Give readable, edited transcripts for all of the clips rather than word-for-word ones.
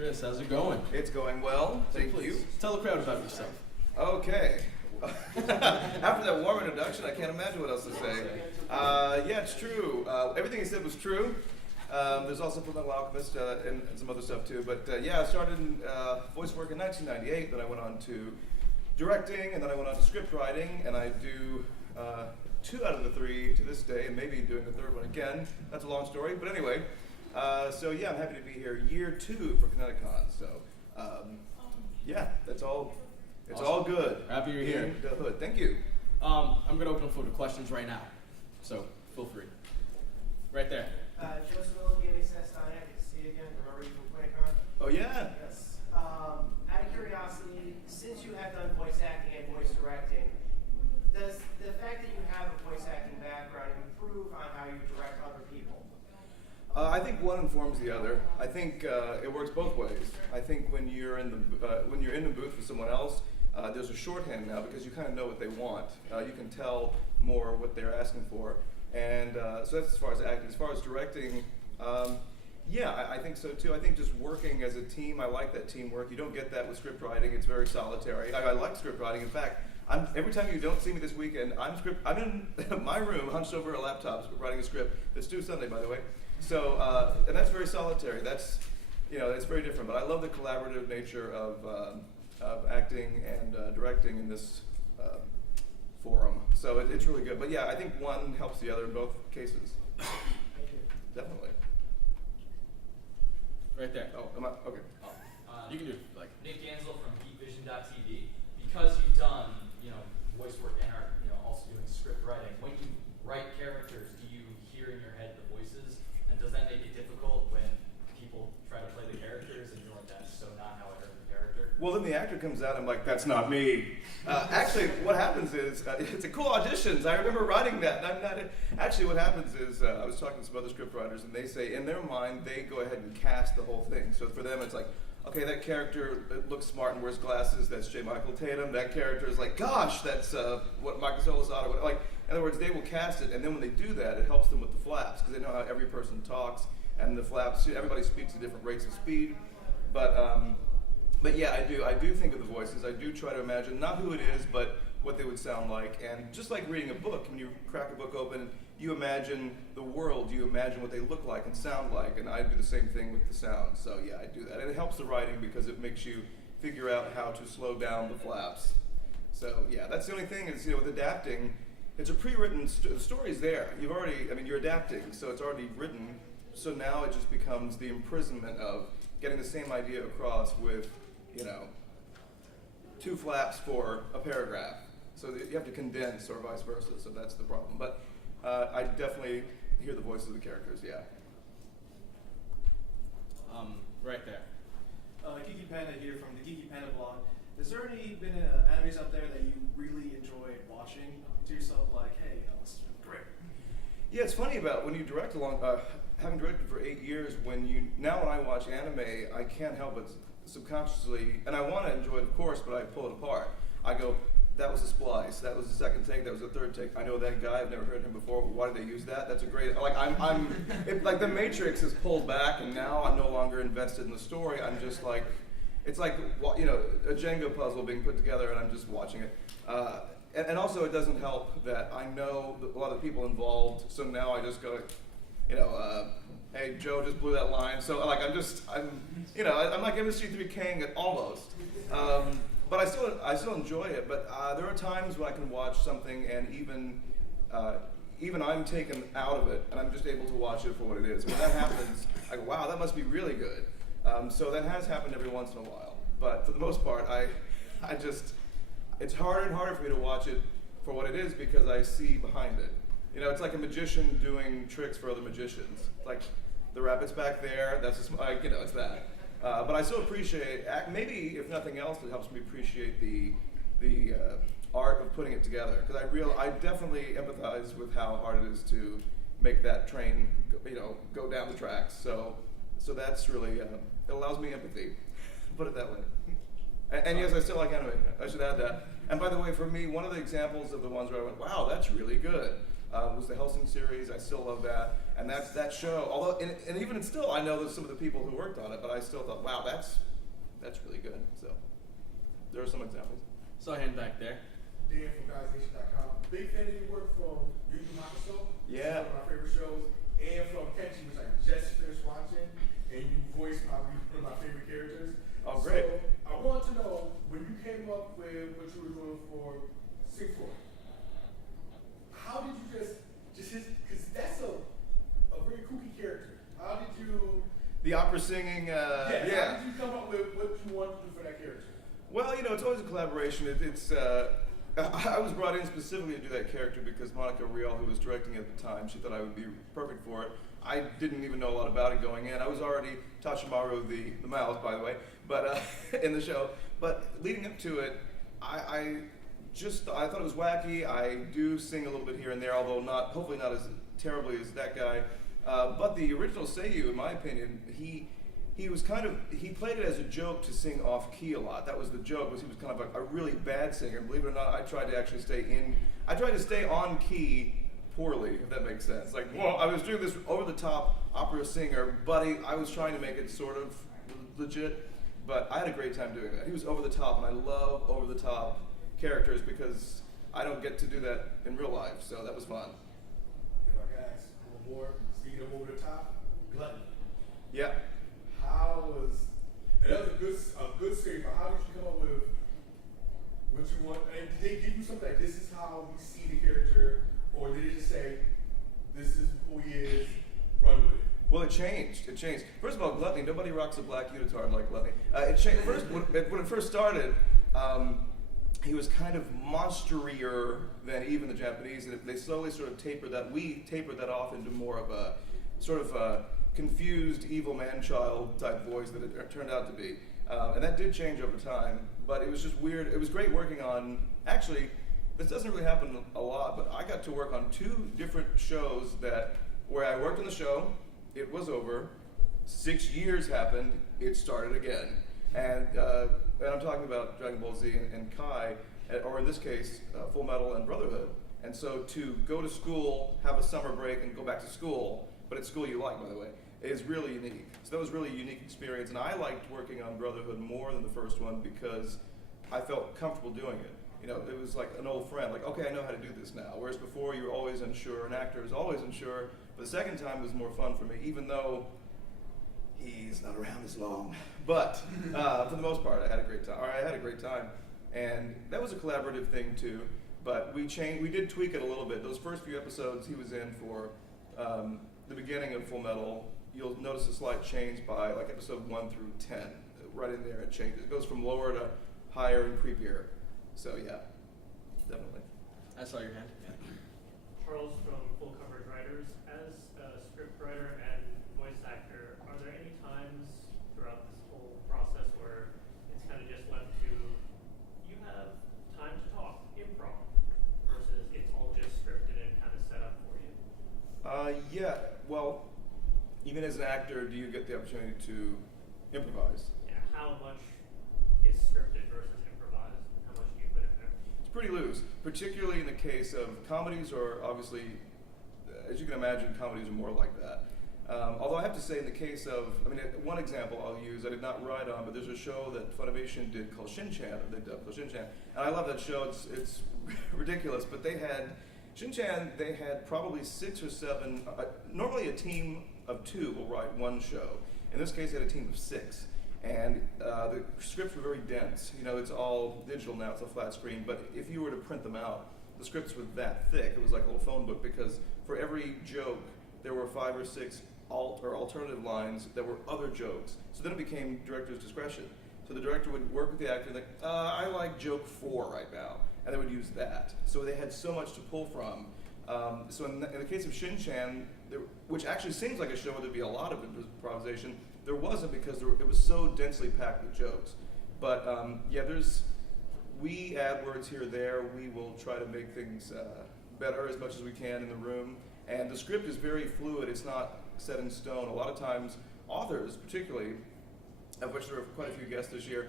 Chris, how's it going? It's going well, thank you. Tell the crowd about yourself. Okay. After that warm introduction, I can't imagine what else to say. Yeah, it's true. Everything he said was true. There's also Fullmetal Alchemist and some other stuff too. But yeah, I started in voice work in 1998. Then I went on to directing, and then I went on to script writing, and I do 2 out of the 3 to this day, and maybe doing the 3rd one again. That's a long story, but anyway. So yeah, I'm happy to be here. Year 2 for ConnectiCon. So yeah, that's all. It's awesome. all good. Happy you're here. In the hood. Thank you. I'm gonna open up for the questions right now, so feel free. Right there. Joseph William, Access.net. Good to see you again. Remember you from ConnectiCon? Oh yeah. Yes. Out of curiosity, since you have done voice acting and voice directing, does the fact that you have a voice acting background improve on how you direct other people? I think one informs the other. I think it works both ways. I think when you're in the booth with someone else, there's a shorthand now because you kind of know what they want. You can tell more what they're asking for, and so that's as far as acting. As far as directing, yeah, I think so too. I think just working as a team, I like that teamwork. You don't get that with script writing. It's very solitary. I like script writing. In fact, every time you don't see me this weekend, I'm in my room, hunched over a laptop, writing a script. It's due Sunday, by the way. So, and that's very solitary. That's, it's very different. But I love the collaborative nature of acting and directing in this forum. So it's really good. But yeah, I think one helps the other in both cases. Thank you. Definitely. Right there. Oh, am I? Okay. You can do it, like. Nick Gansel from geekvision.tv. Because you've done, voice work and are, also doing script writing, when you write characters, do you hear in your head the voices? And does that make it difficult when people try to play the characters and you're like, that's so not how I heard the character? Well, then the actor comes out, I'm like, that's not me. Actually, what happens is, it's a cool auditions. I remember writing that. Actually, what happens is, I was talking to some other script writers, and they say, in their mind, they go ahead and cast the whole thing. So for them, it's like, okay, that character looks smart and wears glasses, that's J. Michael Tatum. That character is like, gosh, that's what Michael Solisado. Like, in other words, they will cast it, and then when they do that, it helps them with the flaps, because they know how every person talks, and the flaps, everybody speaks at different rates of speed. But yeah, I do think of the voices. I do try to imagine, not who it is, but what they would sound like. And just like reading a book, when you crack a book open, you imagine the world, you imagine what they look like and sound like, and I do the same thing with the sound. So yeah, I do that. And it helps the writing because it makes you figure out how to slow down the flaps. So yeah, that's the only thing is, with adapting, it's a pre-written, the story's there. You're adapting, so it's already written. So now it just becomes the imprisonment of getting the same idea across with, 2 flaps for a paragraph. So you have to condense or vice versa, so that's the problem. But I definitely hear the voices of the characters, yeah. Right there. Geeky Panda here from the Geeky Panda blog. Has there been animes out there that you really enjoy watching to yourself, like, hey, this is great? Yeah, it's funny about when you direct having directed for 8 years, when I watch anime, I can't help but subconsciously, and I want to enjoy it, of course, but I pull it apart. I go, that was a splice, that was the second take, that was the third take. I know that guy, I've never heard him before. Why did they use that? That's a great, like the Matrix is pulled back, and now I'm no longer invested in the story. I'm just like, it's like, a Jenga puzzle being put together, and I'm just watching it. And also, it doesn't help that I know a lot of the people involved, so now I just go, hey, Joe just blew that line. So like, I'm like MSG3 Kang almost. But I still enjoy it. But there are times when I can watch something and even I'm taken out of it and I'm just able to watch it for what it is. When that happens, I go, wow, that must be really good. So that has happened every once in a while. But for the most part, it's harder and harder for me to watch it for what it is because I see behind it. It's like a magician doing tricks for other magicians. Like, the rabbit's back there, that's it's that. But I still appreciate, maybe if nothing else, it helps me appreciate the art of putting it together. Because I definitely empathize with how hard it is to make that train, go down the tracks. So that's really, it allows me empathy, put it that way. And yes, I still like anime, I should add that. And by the way, for me, one of the examples of the ones where I went, wow, that's really good, was the Hellsing series. I still love that. And that show, although, and even still, I know there's some of the people who worked on it, but I still thought, wow, that's really good. So there are some examples. Saw a hand back there. Dan from GuysNation.com. Big fan of your work from Yu Yu Hakusho. Yeah. It's one of my favorite shows. And from Kenshi, which I just finished watching. And you voiced probably one of my favorite characters. Oh, great. So I want to know, when you came up with what you were doing for Sing For, how did you just because that's a very kooky character. How did you... The opera singing, How did you come up with what you wanted to do for that character? Well, it's always a collaboration. I was brought in specifically to do that character because Monica Rial, who was directing at the time, she thought I would be perfect for it. I didn't even know a lot about it going in. I was already Tashimaru, the mouse, by the way, but in the show. But leading up to it, I thought it was wacky. I do sing a little bit here and there, although hopefully not as terribly as that guy. But the original Seiyu, in my opinion, he played it as a joke to sing off key a lot. That was the joke, was he was kind of a really bad singer. Believe it or not, I tried to actually stay on key poorly, if that makes sense. Like, well, I was doing this over-the-top opera singer, but I was trying to make it sort of legit. But I had a great time doing that. He was over the top, and I love over-the-top characters because I don't get to do that in real life, so that was fun. If I could ask one more, speaking of over the top, Gluttony. Yeah. How was, and that was a good series, but how did you come up with what you want? And did they give you something like, this is how we see the character, or did they just say, this is who he is, run with it? Well, it changed. First of all, Gluttony, nobody rocks a black unitard like Gluttony. It changed. First, when it first started, he was kind of monsterier than even the Japanese, and they slowly sort of tapered that off into more of a sort of a confused evil man-child type voice that it turned out to be. And that did change over time, but it was just weird. It was great working on, actually, this doesn't really happen a lot, but I got to work on 2 different shows where I worked on the show, it was over, 6 years happened, it started again. And I'm talking about Dragon Ball Z and Kai, or in this case, Full Metal and Brotherhood. And so to go to school, have a summer break, and go back to school, but it's school you like, by the way, is really unique. So that was really a unique experience, and I liked working on Brotherhood more than the first one because I felt comfortable doing it. It was like an old friend, like, okay, I know how to do this now. Whereas before, you were always unsure, an actor is always unsure. But the second time was more fun for me, even though he's not around as long. But for the most part, I had a great time. And that was a collaborative thing too. But we did tweak it a little bit. Those first few episodes he was in for the beginning of Full Metal, you'll notice a slight change by like episode 1 through 10. Right in there, it changes. It goes from lower to higher and creepier. So yeah, definitely. I saw your hand. Charles from Full Coverage Writers. As a script writer and voice actor, are there any times throughout this whole process where it's kind of just left to, you have time to talk, improv, versus it's all just scripted and kind of set up for you? Yeah, well, even as an actor, do you get the opportunity to improvise? Yeah, how much is scripted versus improvised? How much do you put in there? It's pretty loose, particularly in the case of comedies, or obviously, as you can imagine, comedies are more like that. Although I have to say, in the case of, one example I'll use, I did not write on, but there's a show that Funimation did called Shin-Chan, or they dubbed called Shin-Chan, and I love that show. It's ridiculous, but Shin-Chan, they had probably 6 or 7, normally a team of 2 will write one show. In this case, they had a team of 6. And the scripts were very dense. It's all digital now, it's a flat screen, but if you were to print them out, the scripts were that thick. It was like a little phone book, because for every joke, there were 5 or 6 alternative lines that were other jokes. So then it became director's discretion. So the director would work with the actor, like, I like joke 4 right now, and they would use that. So they had so much to pull from. So in the case of Shin-Chan, which actually seems like a show where there'd be a lot of improvisation, there wasn't, because it was so densely packed with jokes. But we add words here or there. We will try to make things better as much as we can in the room. And the script is very fluid. It's not set in stone. A lot of times, authors particularly, of which there are quite a few guests this year,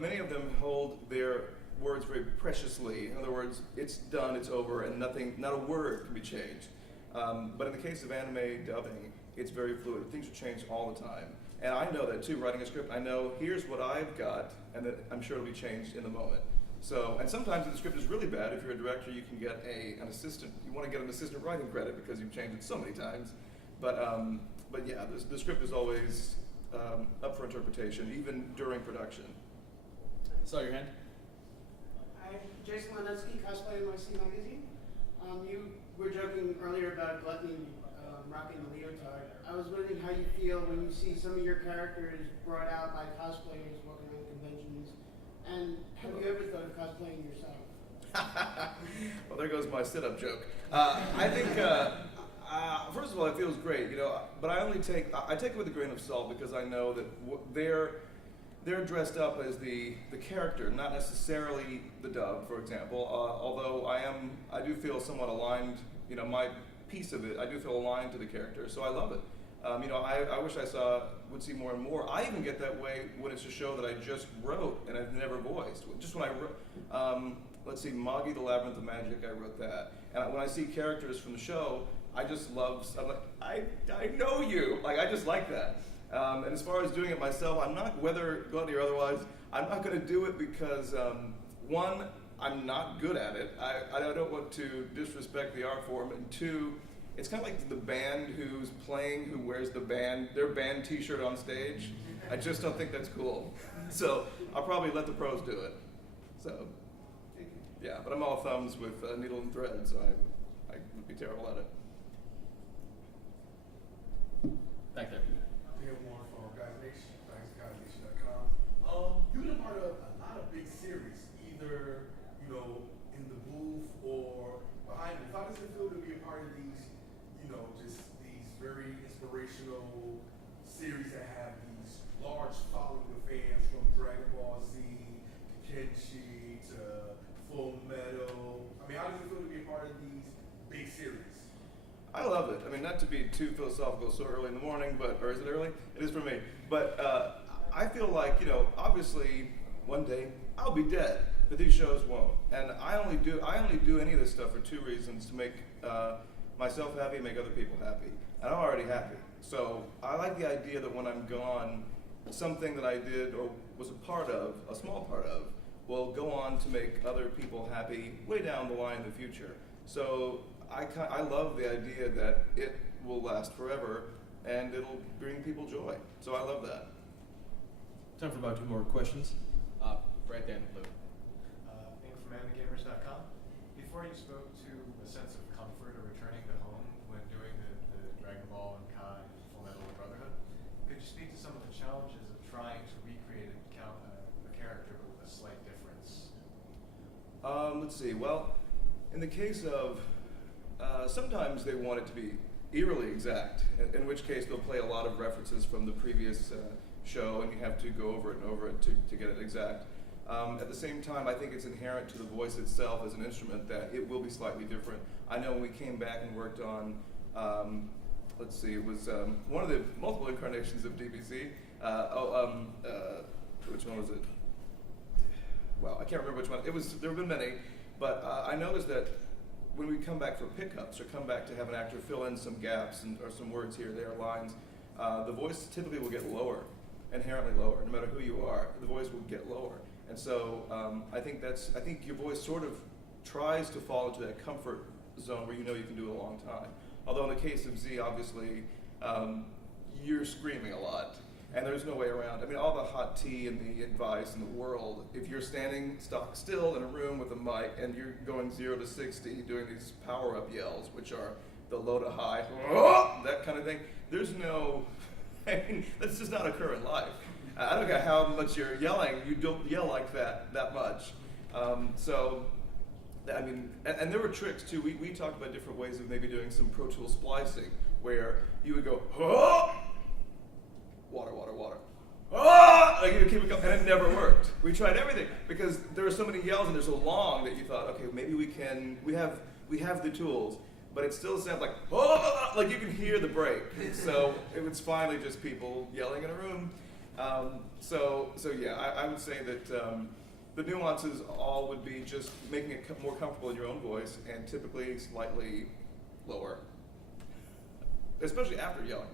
many of them hold their words very preciously. In other words, it's done, it's over, and not a word can be changed. But in the case of anime dubbing, it's very fluid. Things will change all the time. And I know that too, writing a script, I know here's what I've got, and that I'm sure it'll be changed in the moment. So, and sometimes if the script is really bad, if you're a director, you can get an assistant. You want to get an assistant writing credit because you've changed it so many times. But yeah, the script is always up for interpretation, even during production. Saw your hand. I'm Jason Lenetsky, Cosplay NYC magazine. You were joking earlier about Gluttony rocking the leotard. I was wondering how you feel when you see some of your characters brought out by cosplayers walking around conventions. And have you ever thought of cosplaying yourself? Well, there goes my sit-up joke. I think, first of all, it feels great, you know. But I take it with a grain of salt because I know that they're dressed up as the character, not necessarily the dub, for example. Although I do feel somewhat aligned. You know, my piece of it, I do feel aligned to the character, so I love it. You know, I wish I would see more and more. I even get that way when it's a show that I just wrote and I've never voiced. Just when I wrote, let's see, Moggy the Labyrinth of Magic, I wrote that. And when I see characters from the show, I just love, I'm like, I know you. Like, I just like that. And as far as doing it myself, I'm not, whether gluttony or otherwise, I'm not going to do it because, one, I'm not good at it. I don't want to disrespect the art form. And two, it's kind of like the band who's playing, who wears their band t-shirt on stage. I just don't think that's cool. So I'll probably let the pros do it. So, yeah, but I'm all thumbs with needle and thread, so I would be terrible at it. Back there. Dan Warren from GuysNation.com. You've been a part of a lot of big series, either in the booth or behind the booth. How does it feel to be a part of these, just these very inspirational series that have these large following of fans, from Dragon Ball Z to Kenshi to Full Metal? I mean, how does it feel to be a part of these big series? I love it. I mean, not to be too philosophical so early in the morning, or is it early? It is for me. But I feel like, obviously one day I'll be dead, but these shows won't. And I only do any of this stuff for two reasons: to make myself happy, make other people happy. And I'm already happy. So I like the idea that when I'm gone, something that I did or was a part of, a small part of, will go on to make other people happy way down the line in the future. So I love the idea that it will last forever and it'll bring people joy. So I love that. Time for about two more questions. Right there in the blue. Nick from AnimeGamers.com. Before you spoke to a sense of comfort or returning to home when doing the Dragon Ball and Kai Full Metal Brotherhood, could you speak to some of the challenges of trying to recreate a character but with a slight difference? Let's see. Well, in the case of sometimes they want it to be eerily exact, in which case they'll play a lot of references from the previous show, and you have to go over it and over it to get it exact. At the same time, I think it's inherent to the voice itself as an instrument that it will be slightly different. I know when we came back and worked on, let's see, it was one of the multiple incarnations of DBZ. Which one was it? Well, I can't remember which one. There have been many, but I noticed that when we come back for pickups or come back to have an actor fill in some gaps or some words here, there, lines, the voice typically will get lower, inherently lower. No matter who you are, the voice will get lower. And so I think your voice sort of tries to fall into that comfort zone where you can do it a long time. Although in the case of Z, obviously, you're screaming a lot. And there's no way around. I mean, all the hot tea and the advice in the world, if you're standing stock still in a room with a mic and you're going 0 to 60, doing these power-up yells, which are the low to high, that kind of thing, there's no, I mean, that's just not occur in life. I don't care how much you're yelling, you don't yell like that much. So, I mean, and there were tricks too. We talked about different ways of maybe doing some Pro Tool splicing, where you would go, water, water, water. Like you keep it going, and it never worked. We tried everything because there were so many yells and they're so long that you thought, okay, maybe we have the tools, but it still sounds like you can hear the break. So it was finally just people yelling in a room. So yeah, I would say that the nuances all would be just making it more comfortable in your own voice and typically slightly lower. especially after yelling.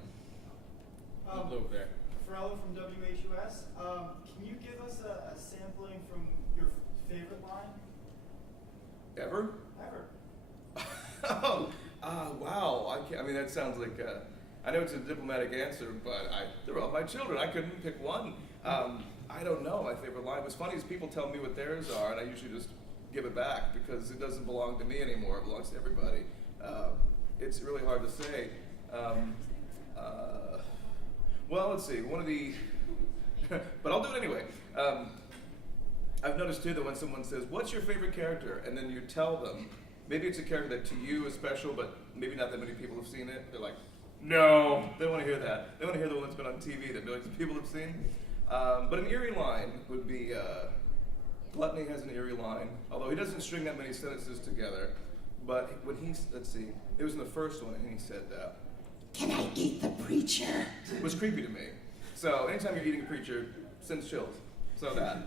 Over there. Farrell from WHUS. Can you give us a sampling from your favorite line? Ever? Ever. Wow. I mean, that sounds like, I know it's a diplomatic answer, but they're all my children. I couldn't pick one. I don't know my favorite line. What's funny is people tell me what theirs are, and I usually just give it back because it doesn't belong to me anymore. It belongs to everybody. It's really hard to say. Well, let's see. One of the, but I'll do it anyway. I've noticed too that when someone says, "What's your favorite character?" and then you tell them, maybe it's a character that to you is special, but maybe not that many people have seen it. They're like, "No," they don't want to hear that. They want to hear the one that's been on TV that millions of people have seen. But an eerie line would be, Gluttony has an eerie line, although he doesn't string that many sentences together. But when let's see, it was in the first one, and he said, "Can I eat the preacher?" It was creepy to me. So anytime you're eating a preacher, sends chills. So that.